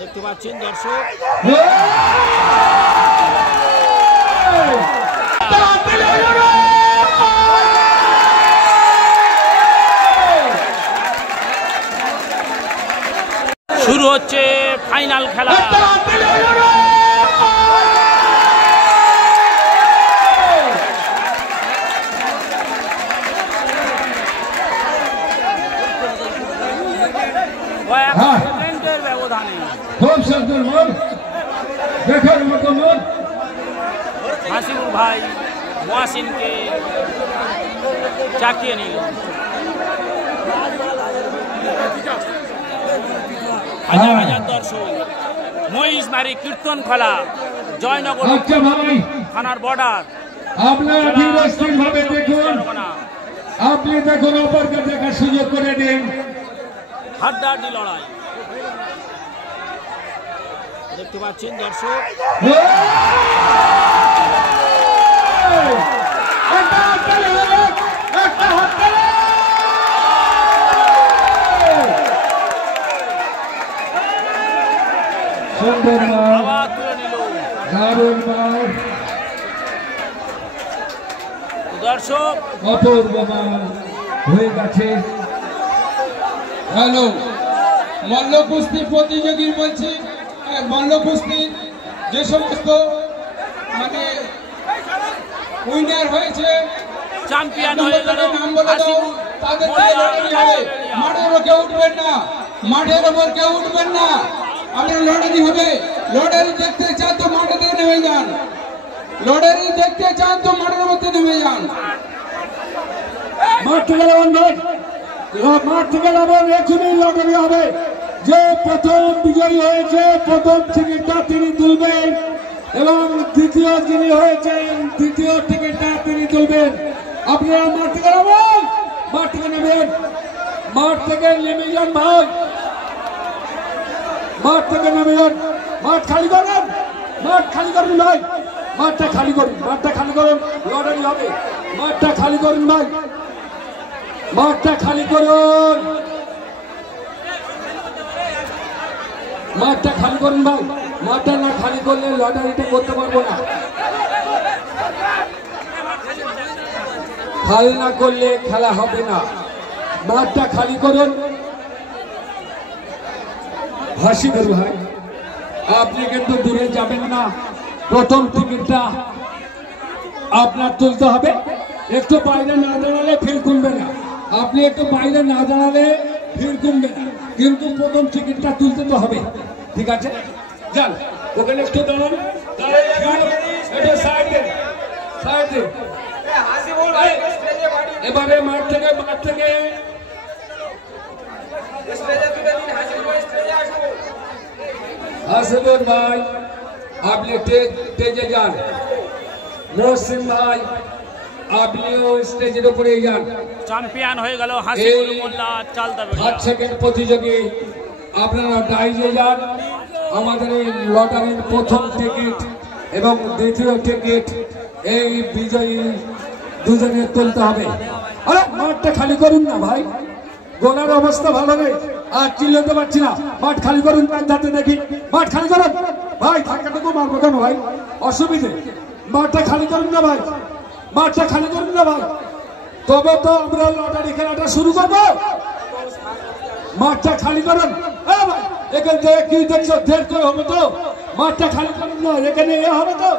দেখতে পাচ্ছেন দর্শক শুরু হচ্ছে ফাইনাল খেলা। ব্যবধানে খুব সুন্দর মন দেখার মতো মন। হাসিবুল ভাই মহাসিনকে চাকিয়ে নিল। হাজার হাজার দর্শক মহিষমারি কীর্তন খেলা জয়নগর থানার বর্ডার। আপনারা ধীরস্থির ভাবে দেখুন, আপনি দেখুন অপরকে দেখার সুযোগ করে দিন। হাড্ডাহাড্ডি লড়াই দেখতে পাচ্ছেন দর্শক। সুন্দর আবার তুলে নিল দারুণ বার দর্শক। অপূর্ব বার হয়ে গেছে। হ্যালো মল্ল কুস্তি প্রতিযোগী বলছি, মল্ল কুস্তি যে সমস্ত মানে উইনার হয়েছে চ্যাম্পিয়ন হয়ে গেল নাম বলে দাও, তাদের মাঠের ওপর কেউ উঠবেন না, মাঠের ওপর কেউ উঠবেন না। আপনার লড়াই হবে, লড়াই দেখতে চান তো মাঠে থেকে নেমে যান, লড়াই দেখতে চান তো মাঠের মধ্যে নেমে যান। মাঠ থেকে নামবেন, মাঠ থেকে নামবেন, এখনই লড়াই হবে। যে প্রথম বিজয়ী হয়েছে প্রথম টিকিটটা তিনি তুলবেন এবং দ্বিতীয় যিনি হয়েছেন দ্বিতীয় টিকিটটা তিনি তুলবেন। আপনারা মাঠ থেকে নামবেন, মাঠ থেকে নেবেন, মাঠ থেকে নেমে যান ভাই, মাঠ থেকে নেমে যান। মাঠ খালি করেন, মাঠ খালি করুন ভাই, মাঠটা খালি করুন, মাঠটা খালি করুন, লড়াই হবে। মাঠটা খালি করুন ভাই, মাঠটা খালি করুন, মাঠটা খালি করুন ভাই। মাঠটা না খালি করলে লটারিটা করতে পারবো না, খালি না করলে খেলা হবে না। মাঠটা খালি করুন। হাসিবুল ভাই আপনি কিন্তু দূরে যাবেন না, প্রথম টিকিটটা আপনার তুলতে হবে। একটু বাইরে না দাঁড়ালে ফির কমবে না, আপনি একটু বাইরে না দাঁড়ালে ফির কমবে না, কিন্তু প্রথম টিকিটটা তুলতে তো হবে। ঠিক আছে যান ওখানে একটু দাঁড়ান, এবারে মাঠ থেকে হাসিবুল ভাই আপনি স্টেজে যান, মহসিন ভাই আপনিও স্টেজের উপরে যান। চ্যাম্পিয়ন হয়ে গেল হাসিবুল মোল্লা চালদাবে। 8 সেকেন্ড প্রতিযোগী আপনারা ডাইজে যান। আমাদের এই লটারির প্রথম টিকিট এবং দ্বিতীয় টিকিট এই বিজয়ী দুজনে তুলতে হবে। আরে মাঠটা খালি করুন না ভাই, গোলার অবস্থা ভালো নেই, আর চিল্লাতে পারছি না। মাঠ খালি করুন যাতে দেখি, মাঠ খালি করুন ভাই, থাকাটুকু মারবো কেন ভাই, অসুবিধে। মাঠটা খালি করুন না ভাই, মাঠটা খালি করুন না ভাই, তবে তো আমরা লটারি খেলাটা শুরু করবো। মাঠটা খালি করুন ভাই, এখান থেকে কি দেখছো দেড় করে হবে তো, মাঠটা খালি করুন না, এখানে এ হবে তো।